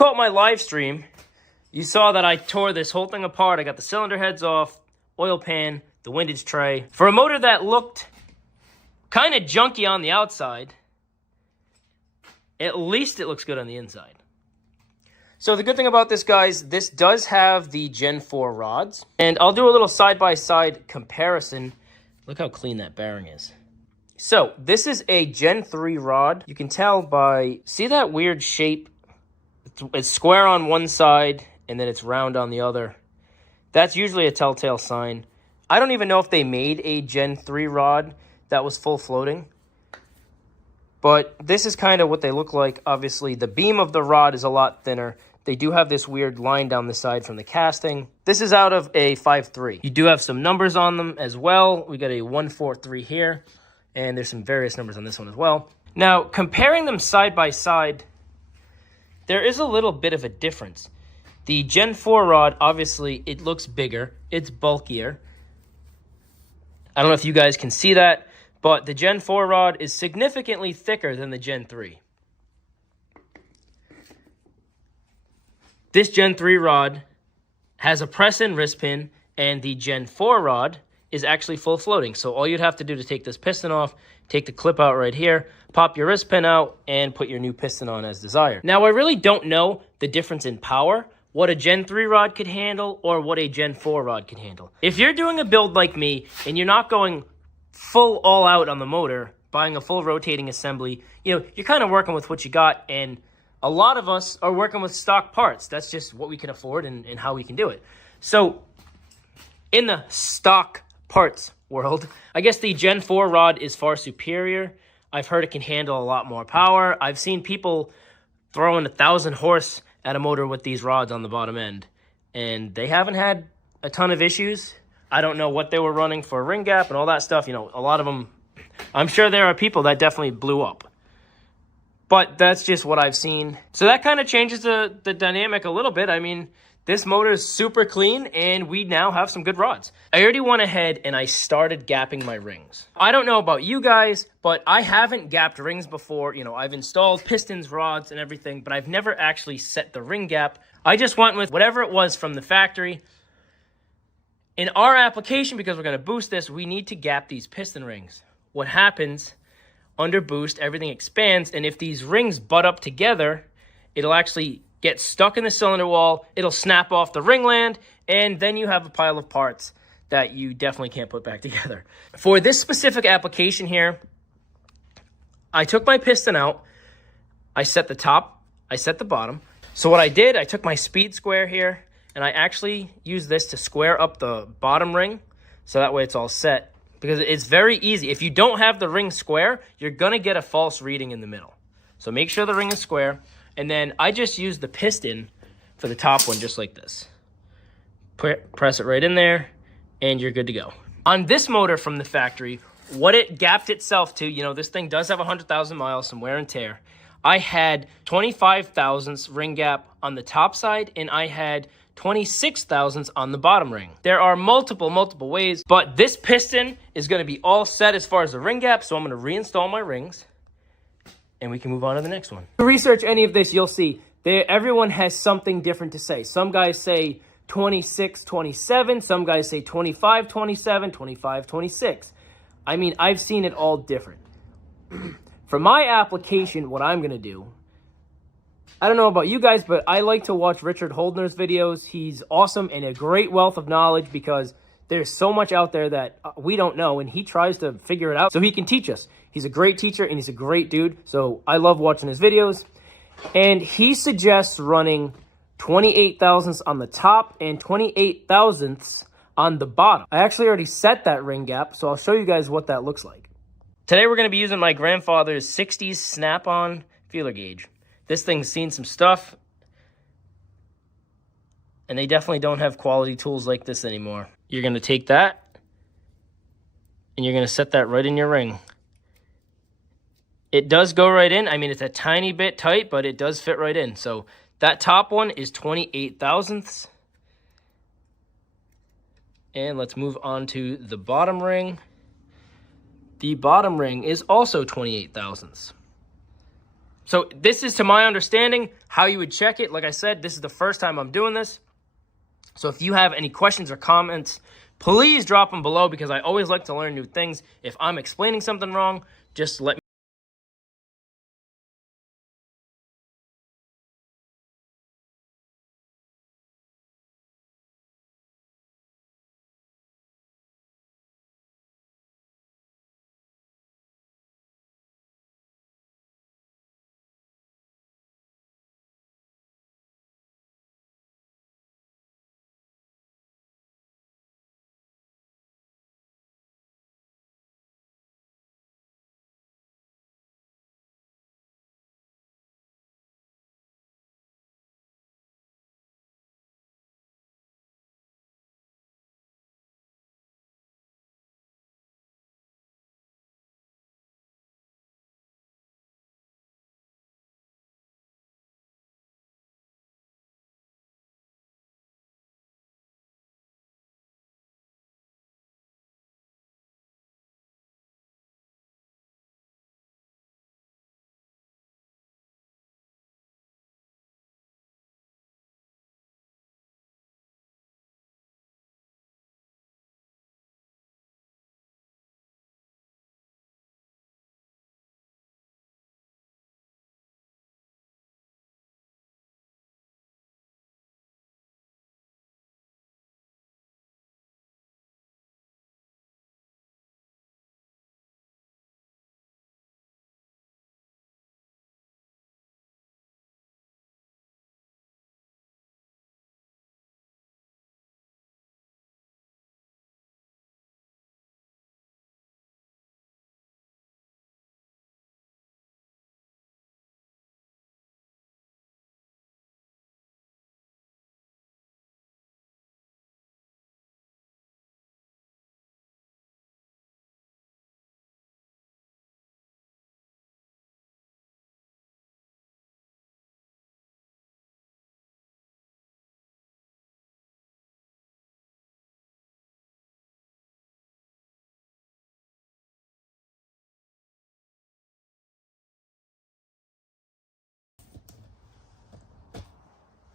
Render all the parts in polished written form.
caught my live stream, you saw that I tore this whole thing apart. I got the cylinder heads off, oil pan, the windage tray. For a motor that looked kind of junky on the outside, at least it looks good on the inside. So the good thing about this, guys, this does have the Gen 4 rods. And I'll do a little side-by-side comparison. Look how clean that bearing is. So this is a Gen 3 rod. You can tell by, see that weird shape? It's square on one side, and then it's round on the other. That's usually a telltale sign. I don't even know if they made a Gen 3 rod that was full floating. But this is kind of what they look like. Obviously, the beam of the rod is a lot thinner. They do have this weird line down the side from the casting. This is out of a 5.3. You do have some numbers on them as well. We got a 143 here, and there's some various numbers on this one as well. Now, comparing them side by side, there is a little bit of a difference. The Gen 4 rod, obviously, it looks bigger. It's bulkier. I don't know if you guys can see that, but the Gen 4 rod is significantly thicker than the Gen 3. This Gen 3 rod has a press-in wrist pin, and the Gen 4 rod is actually full floating. So all you'd have to do to take this piston off, take the clip out right here, pop your wrist pin out, and put your new piston on as desired. Now, I really don't know the difference in power, what a Gen 3 rod could handle or what a Gen 4 rod could handle. If you're doing a build like me and you're not going full all out on the motor, buying a full rotating assembly, you're kind of working with what you got, and a lot of us are working with stock parts. That's just what we can afford and how we can do it. So in the stock parts world, I guess the Gen 4 rod is far superior. I've heard it can handle a lot more power. I've seen people throwing 1,000 horse at a motor with these rods on the bottom end, and they haven't had a ton of issues. I don't know what they were running for ring gap and all that stuff. A lot of them, I'm sure there are people that definitely blew up. But that's just what I've seen. So that kind of changes the dynamic a little bit. I mean, this motor is super clean, and we now have some good rods. I already went ahead and I started gapping my rings. I don't know about you guys, but I haven't gapped rings before. I've installed pistons, rods, and everything, but I've never actually set the ring gap. I just went with whatever it was from the factory. In our application, because we're going to boost this, we need to gap these piston rings. What happens under boost, everything expands, and if these rings butt up together, it'll actually get stuck in the cylinder wall, it'll snap off the ringland, and then you have a pile of parts that you definitely can't put back together. For this specific application here, I took my piston out, I set the top, I set the bottom. So what I did, I took my speed square here, and I actually used this to square up the bottom ring, so that way it's all set. Because it's very easy. If you don't have the ring square, you're going to get a false reading in the middle. So make sure the ring is square. And then I just use the piston for the top one just like this. Press it right in there, and you're good to go. On this motor from the factory, what it gapped itself to, this thing does have 100,000 miles, some wear and tear. I had 25 thousandths ring gap on the top side, and I had 26 thousandths on the bottom ring. There are multiple ways, but this piston is going to be all set as far as the ring gap, so I'm going to reinstall my rings, and we can move on to the next one. To research any of this, you'll see everyone has something different to say. Some guys say 26, 27. Some guys say 25, 27, 25, 26. I mean, I've seen it all different. For my application, what I'm going to do, I don't know about you guys, but I like to watch Richard Holdner's videos. He's awesome and a great wealth of knowledge because there's so much out there that we don't know, and he tries to figure it out so he can teach us. He's a great teacher, and he's a great dude, so I love watching his videos. And he suggests running 28 thousandths on the top and 28 thousandths on the bottom. I actually already set that ring gap, so I'll show you guys what that looks like. Today we're going to be using my grandfather's 60s snap-on feeler gauge. This thing's seen some stuff, and they definitely don't have quality tools like this anymore. You're going to take that, and you're going to set that right in your ring. It does go right in. I mean, it's a tiny bit tight, but it does fit right in. So that top one is 28 thousandths. And let's move on to the bottom ring. The bottom ring is also 28 thousandths. So this is, to my understanding, how you would check it. Like I said, this is the first time I'm doing this. So if you have any questions or comments, please drop them below, because I always like to learn new things. If I'm explaining something wrong, just let me.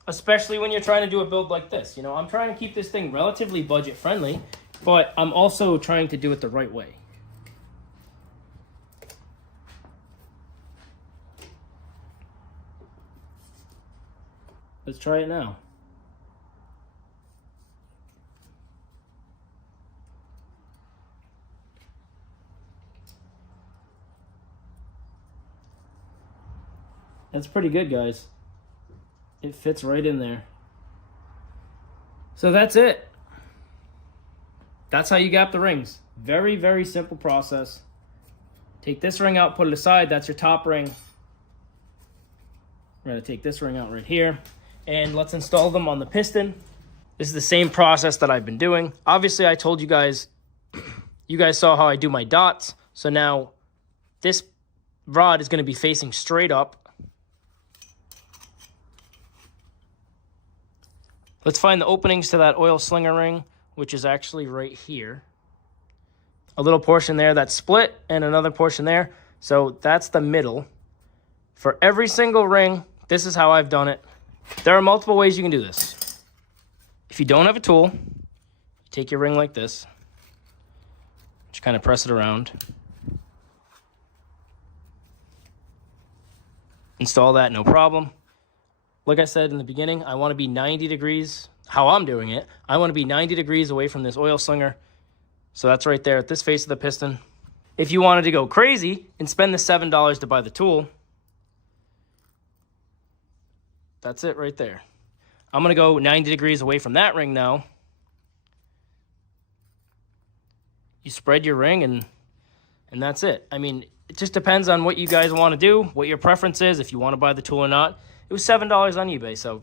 Especially when you're trying to do a build like this. You know, I'm trying to keep this thing relatively budget friendly, but I'm also trying to do it the right way. Let's try it now. That's pretty good, guys. It fits right in there. So that's it. That's how you gap the rings. Very, very simple process. Take this ring out, put it aside. That's your top ring. We're going to take this ring out right here. And let's install them on the piston. This is the same process that I've been doing. Obviously, I told you guys saw how I do my dots. So now this rod is going to be facing straight up. Let's find the openings to that oil slinger ring, which is actually right here. A little portion there that's split and another portion there. So that's the middle. For every single ring, this is how I've done it. There are multiple ways you can do this. If you don't have a tool, you take your ring like this. Just kind of press it around. Install that, no problem. Like I said in the beginning, I want to be 90 degrees, how I'm doing it. I want to be 90 degrees away from this oil slinger. So that's right there at this face of the piston. If you wanted to go crazy and spend the $7 to buy the tool, that's it right there. I'm going to go 90 degrees away from that ring now. You spread your ring and that's it. I mean, it just depends on what you guys want to do, what your preference is, if you want to buy the tool or not. It was $7 on eBay, so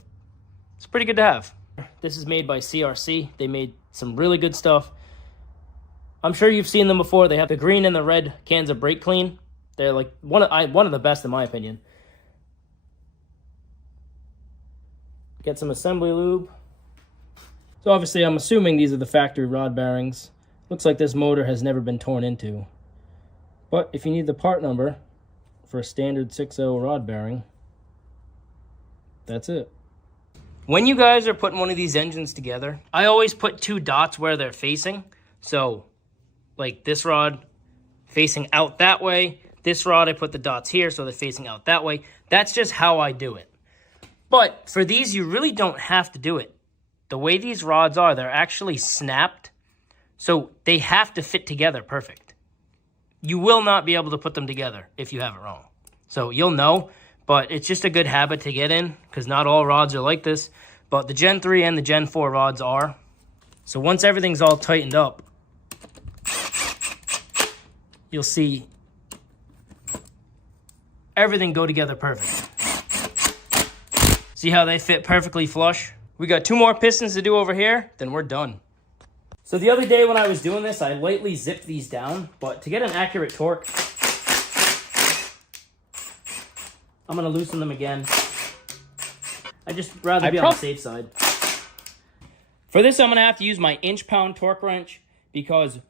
it's pretty good to have. This is made by CRC. They made some really good stuff. I'm sure you've seen them before. They have the green and the red cans of brake clean. They're like one of the best in my opinion. Get some assembly lube. So obviously I'm assuming these are the factory rod bearings. Looks like this motor has never been torn into. But if you need the part number for a standard 6.0 rod bearing. That's it. When you guys are putting one of these engines together, I always put 2 dots where they're facing. So, like this rod facing out that way. This rod, I put the dots here so they're facing out that way. That's just how I do it. But for these, you really don't have to do it. The way these rods are, they're actually snapped. So they have to fit together perfect. You will not be able to put them together if you have it wrong. So you'll know, but it's just a good habit to get in because not all rods are like this. But the Gen 3 and the Gen 4 rods are. So once everything's all tightened up, you'll see everything go together perfect. See how they fit perfectly flush? We got 2 more pistons to do over here, then we're done. So the other day when I was doing this, I lightly zipped these down, but to get an accurate torque, I'm gonna loosen them again. I just rather be on the safe side. For this, I'm gonna have to use my inch-pound torque wrench because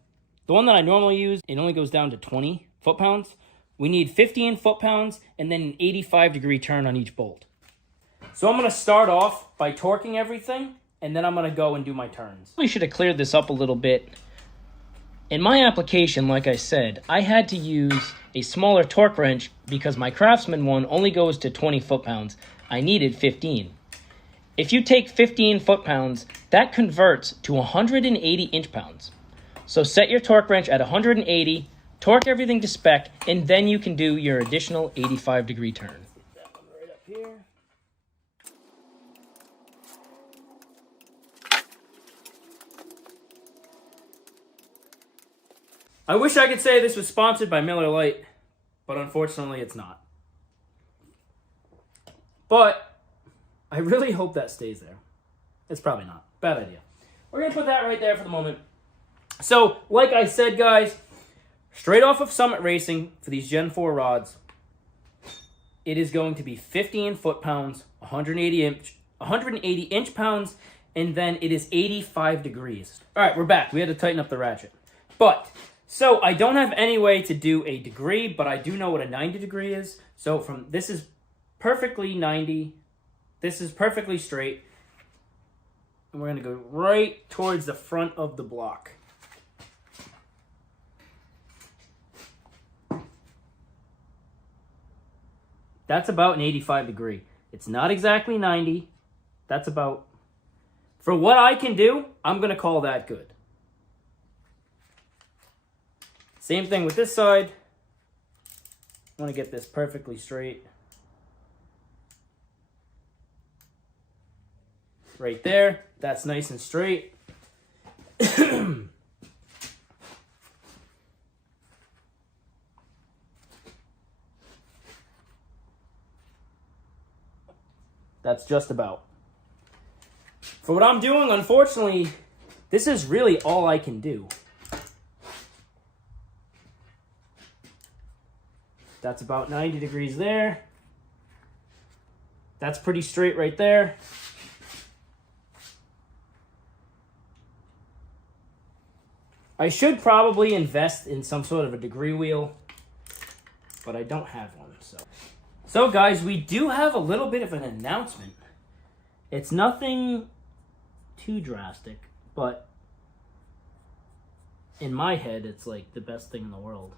the one that I normally use, it only goes down to 20 foot-pounds. We need 15 foot-pounds and then an 85-degree turn on each bolt. So I'm going to start off by torquing everything, and then I'm going to go and do my turns. We should have cleared this up a little bit. In my application, like I said, I had to use a smaller torque wrench because my Craftsman one only goes to 20 foot-pounds. I needed 15. If you take 15 foot-pounds, that converts to 180 inch-pounds. So set your torque wrench at 180, torque everything to spec, and then you can do your additional 85-degree turn. Get that one right up here. I wish I could say this was sponsored by Miller Lite, but unfortunately it's not. But I really hope that stays there. It's probably not. Bad idea. We're going to put that right there for the moment. So, like I said, guys, straight off of Summit Racing for these Gen 4 rods, it is going to be 15 foot-pounds, 180 inch-pounds, and then it is 85 degrees. All right, we're back. We had to tighten up the ratchet. But, so I don't have any way to do a degree, but I do know what a 90 degree is. So from this is perfectly 90. This is perfectly straight. And we're going to go right towards the front of the block. That's about an 85 degree. It's not exactly 90. That's about, for what I can do, I'm going to call that good. Same thing with this side. I want to get this perfectly straight. Right there. That's nice and straight. That's just about. For what I'm doing, unfortunately, this is really all I can do. That's about 90 degrees there. That's pretty straight right there. I should probably invest in some sort of a degree wheel, but I don't have one, so. So guys, we do have a little bit of an announcement. It's nothing too drastic, but in my head, it's like the best thing in the world.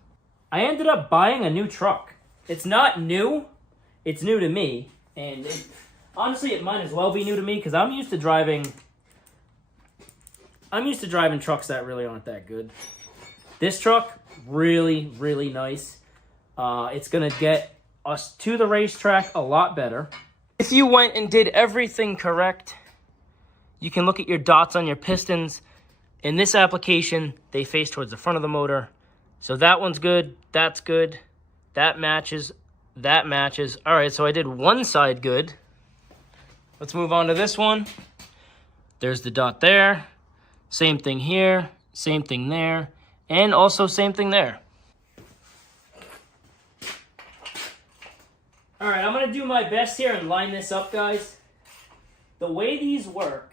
I ended up buying a new truck. It's not new, it's new to me, and honestly, it might as well be new to me because I'm used to driving trucks that really aren't that good. This truck, really, really nice. It's gonna get us to the racetrack a lot better. If you went and did everything correct, you can look at your dots on your pistons. In this application, they face towards the front of the motor. So that one's good, that's good, that matches, that matches. All right, so I did one side good. Let's move on to this one. There's the dot there. Same thing here, same thing there, and also same thing there. All right, I'm gonna do my best here and line this up, guys. The way these work,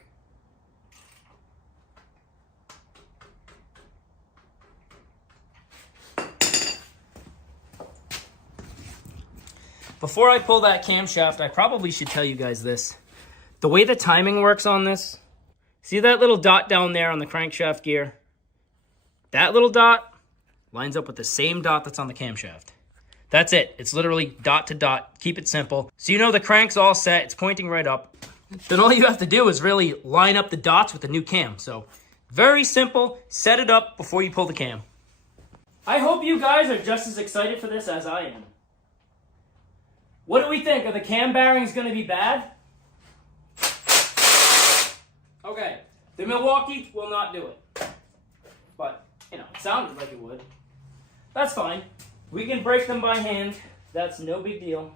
Before I pull that camshaft, I probably should tell you guys this. The way the timing works on this, see that little dot down there on the crankshaft gear? That little dot lines up with the same dot that's on the camshaft. That's it. It's literally dot to dot. Keep it simple. So you know the crank's all set. It's pointing right up. Then all you have to do is really line up the dots with the new cam. So very simple. Set it up before you pull the cam. I hope you guys are just as excited for this as I am. What do we think? Are the cam bearings going to be bad? Okay. The Milwaukee will not do it. But, you know, it sounded like it would. That's fine. We can break them by hand. That's no big deal.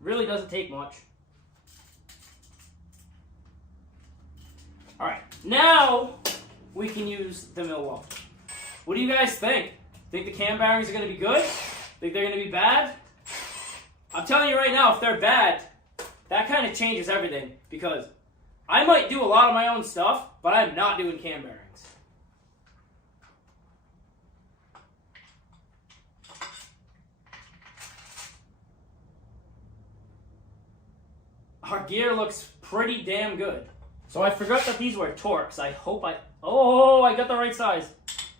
Really doesn't take much. All right, now we can use the Milwaukee. What do you guys think? Think the cam bearings are going to be good? Think they're going to be bad? I'm telling you right now, if they're bad, that kind of changes everything, because I might do a lot of my own stuff, but I'm not doing cam bearings. Our gear looks pretty damn good. So I forgot that these were Torx. Oh, I got the right size.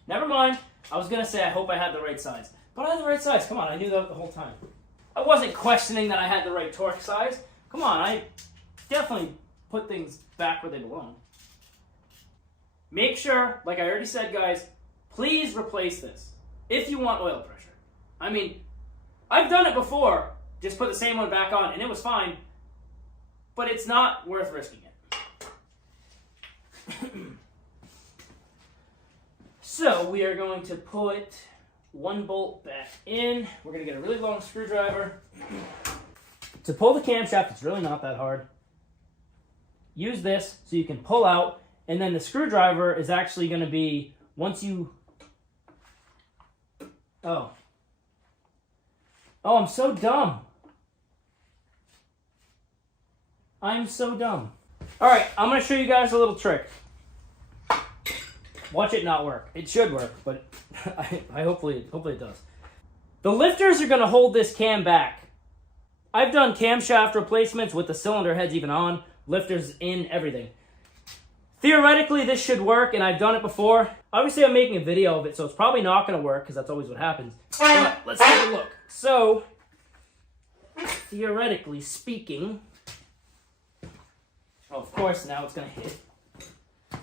Never mind. I was going to say I hope I had the right size. But I had the right size. Come on, I knew that the whole time. I wasn't questioning that I had the right Torx size. Come on, I definitely put things back where they belong. Make sure, like I already said, guys, please replace this if you want oil pressure. I mean, I've done it before. Just put the same one back on, and it was fine. But it's not worth risking it. So we are going to put one bolt back in. We're going to get a really long screwdriver. To pull the camshaft, it's really not that hard. Use this so you can pull out, and then the screwdriver is actually going to be, once you... Oh, I'm so dumb. I'm so dumb. All right, I'm going to show you guys a little trick. Watch it not work. It should work, but I hopefully it does. The lifters are going to hold this cam back. I've done camshaft replacements with the cylinder heads even on, lifters in, everything. Theoretically, this should work, and I've done it before. Obviously, I'm making a video of it, so it's probably not going to work, because that's always what happens. But let's take a look. So, theoretically speaking... Oh, of course, now it's going to hit. So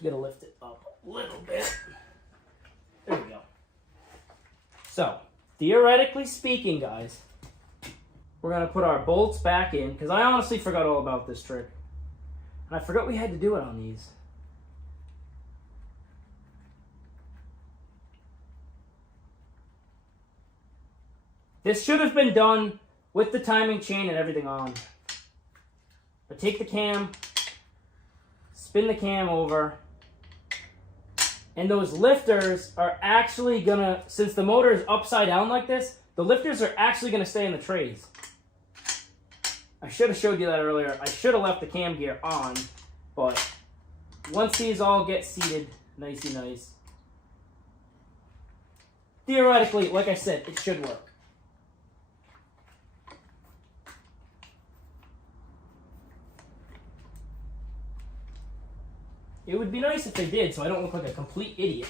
we got to lift it up a little bit. There we go. So, theoretically speaking, guys, we're going to put our bolts back in, because I honestly forgot all about this trick. And I forgot we had to do it on these. This should have been done with the timing chain and everything on. But take the cam, spin the cam over, and those lifters are actually gonna, since the motor is upside down like this, the lifters are actually gonna stay in the trays. I should have showed you that earlier. I should have left the cam gear on, but once these all get seated, nicey nice, theoretically, like I said, it should work. It would be nice if they did, so I don't look like a complete idiot.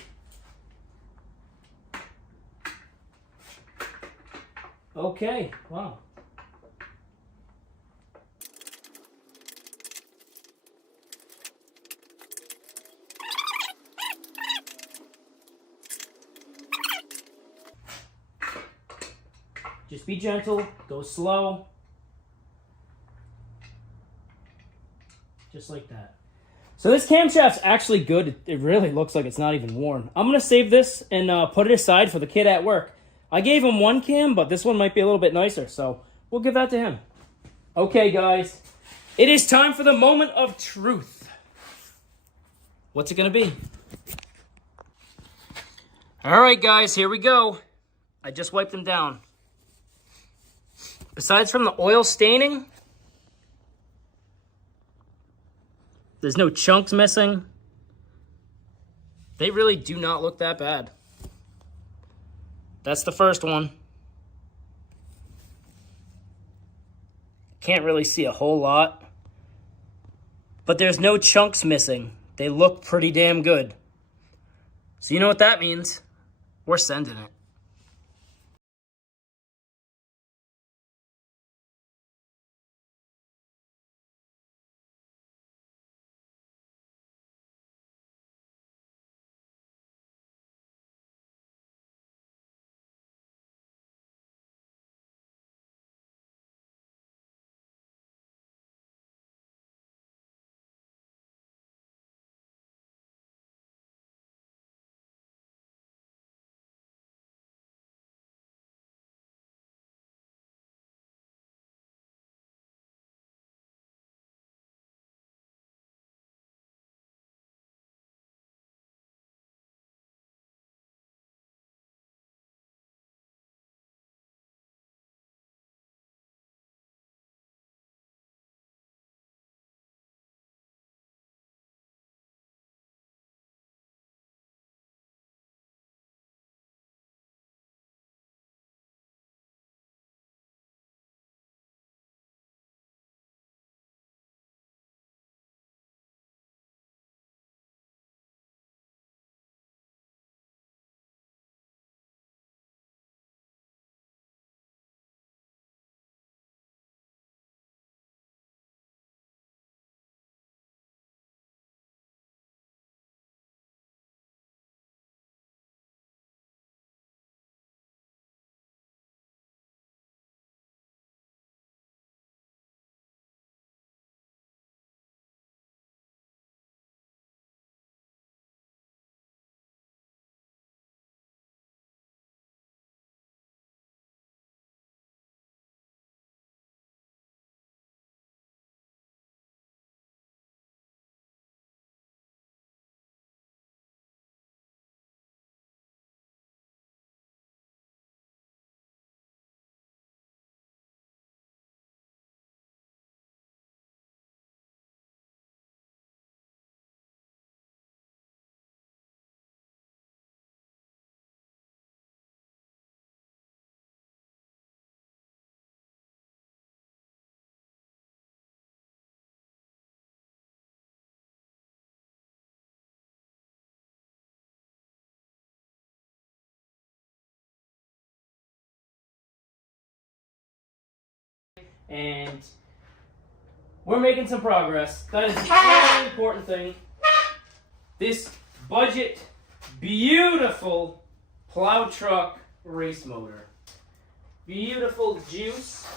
Okay, wow. Just be gentle, go slow. Just like that. So this camshaft's actually good. It really looks like it's not even worn. I'm going to save this and put it aside for the kid at work. I gave him one cam, but this one might be a little bit nicer, so we'll give that to him. Okay, guys. It is time for the moment of truth. What's it going to be? All right, guys, here we go. I just wiped them down. Besides from the oil staining, there's no chunks missing. They really do not look that bad. that's the first one. Can't really see a whole lot. But there's no chunks missing. They look pretty damn good. So you know what that means? We're sending it. And we're making some progress. That is the only important thing. This budget, beautiful plow truck race motor. Beautiful juice.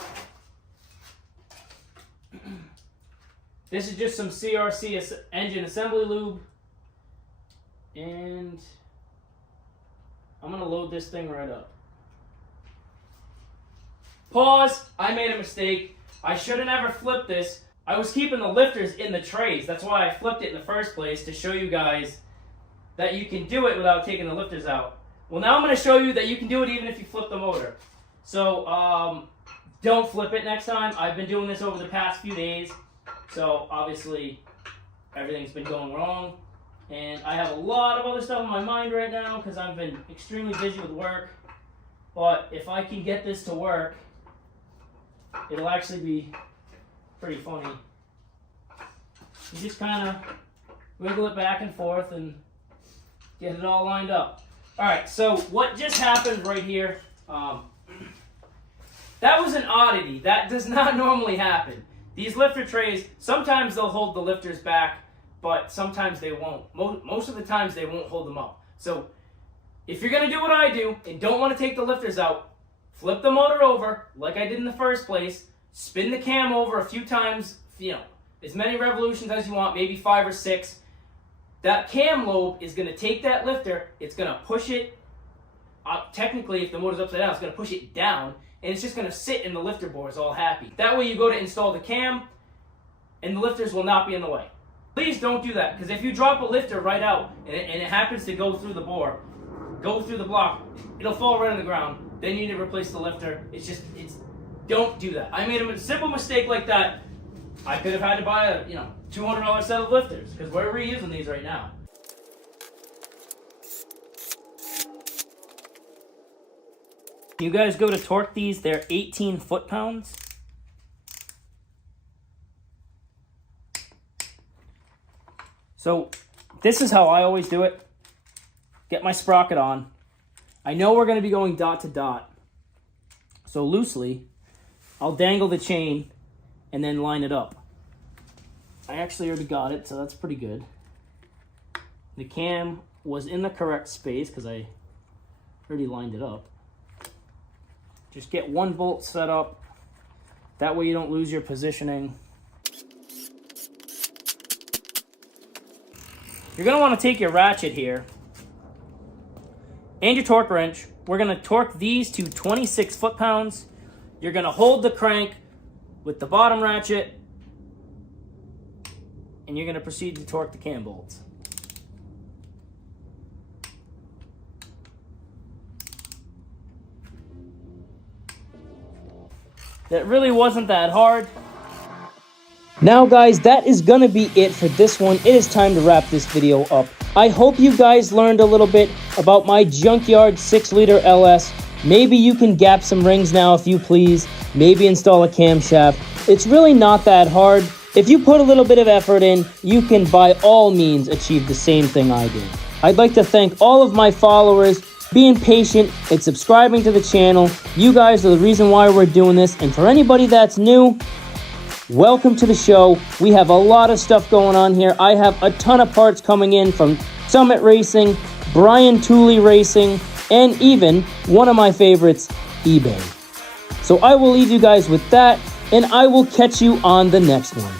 This is just some CRC engine assembly lube. And I'm going to load this thing right up. Pause. I made a mistake. I should have never flipped this. I was keeping the lifters in the trays. That's why I flipped it in the first place, to show you guys that you can do it without taking the lifters out. Well, now I'm going to show you that you can do it even if you flip the motor. So, don't flip it next time. I've been doing this over the past few days. So, obviously, everything's been going wrong. And I have a lot of other stuff on my mind right now because I've been extremely busy with work. But if I can get this to work, it'll actually be pretty funny. You just kind of wiggle it back and forth and get it all lined up. Alright, so what just happened right here, that was an oddity. That does not normally happen. These lifter trays, sometimes they'll hold the lifters back, but sometimes they won't. Most of the times they won't hold them up. So if you're going to do what I do and don't want to take the lifters out, flip the motor over like I did in the first place, spin the cam over a few times, as many revolutions as you want, maybe 5 or 6. That cam lobe is going to take that lifter, it's going to push it, technically if the motor's upside down, it's going to push it down, and it's just going to sit in the lifter bores all happy. That way you go to install the cam, and the lifters will not be in the way. Please don't do that, because if you drop a lifter right out, and it happens to go through the bore, go through the block, it'll fall right on the ground. Then you need to replace the lifter. Don't do that. I made a simple mistake like that. I could have had to buy a, $200 set of lifters, because we're reusing these right now. You guys go to torque these, they're 18 foot-pounds. So this is how I always do it. Get my sprocket on. I know we're going to be going dot to dot. So loosely, I'll dangle the chain and then line it up. I actually already got it, so that's pretty good. The cam was in the correct space because I already lined it up. Just get one bolt set up. That way you don't lose your positioning. You're going to want to take your ratchet here and your torque wrench. We're going to torque these to 26 foot-pounds. You're going to hold the crank with the bottom ratchet, and you're going to proceed to torque the cam bolts. That really wasn't that hard. Now guys, that is gonna be it for this one. It is time to wrap this video up. I hope you guys learned a little bit about my junkyard 6-liter LS. Maybe you can gap some rings now if you please. Maybe install a camshaft. It's really not that hard. If you put a little bit of effort in, you can by all means achieve the same thing I did. I'd like to thank all of my followers being patient and subscribing to the channel. You guys are the reason why we're doing this. And for anybody that's new, welcome to the show. We have a lot of stuff going on here. I have a ton of parts coming in from Summit Racing, Brian Tooley Racing, and even one of my favorites, eBay. So I will leave you guys with that, and I will catch you on the next one.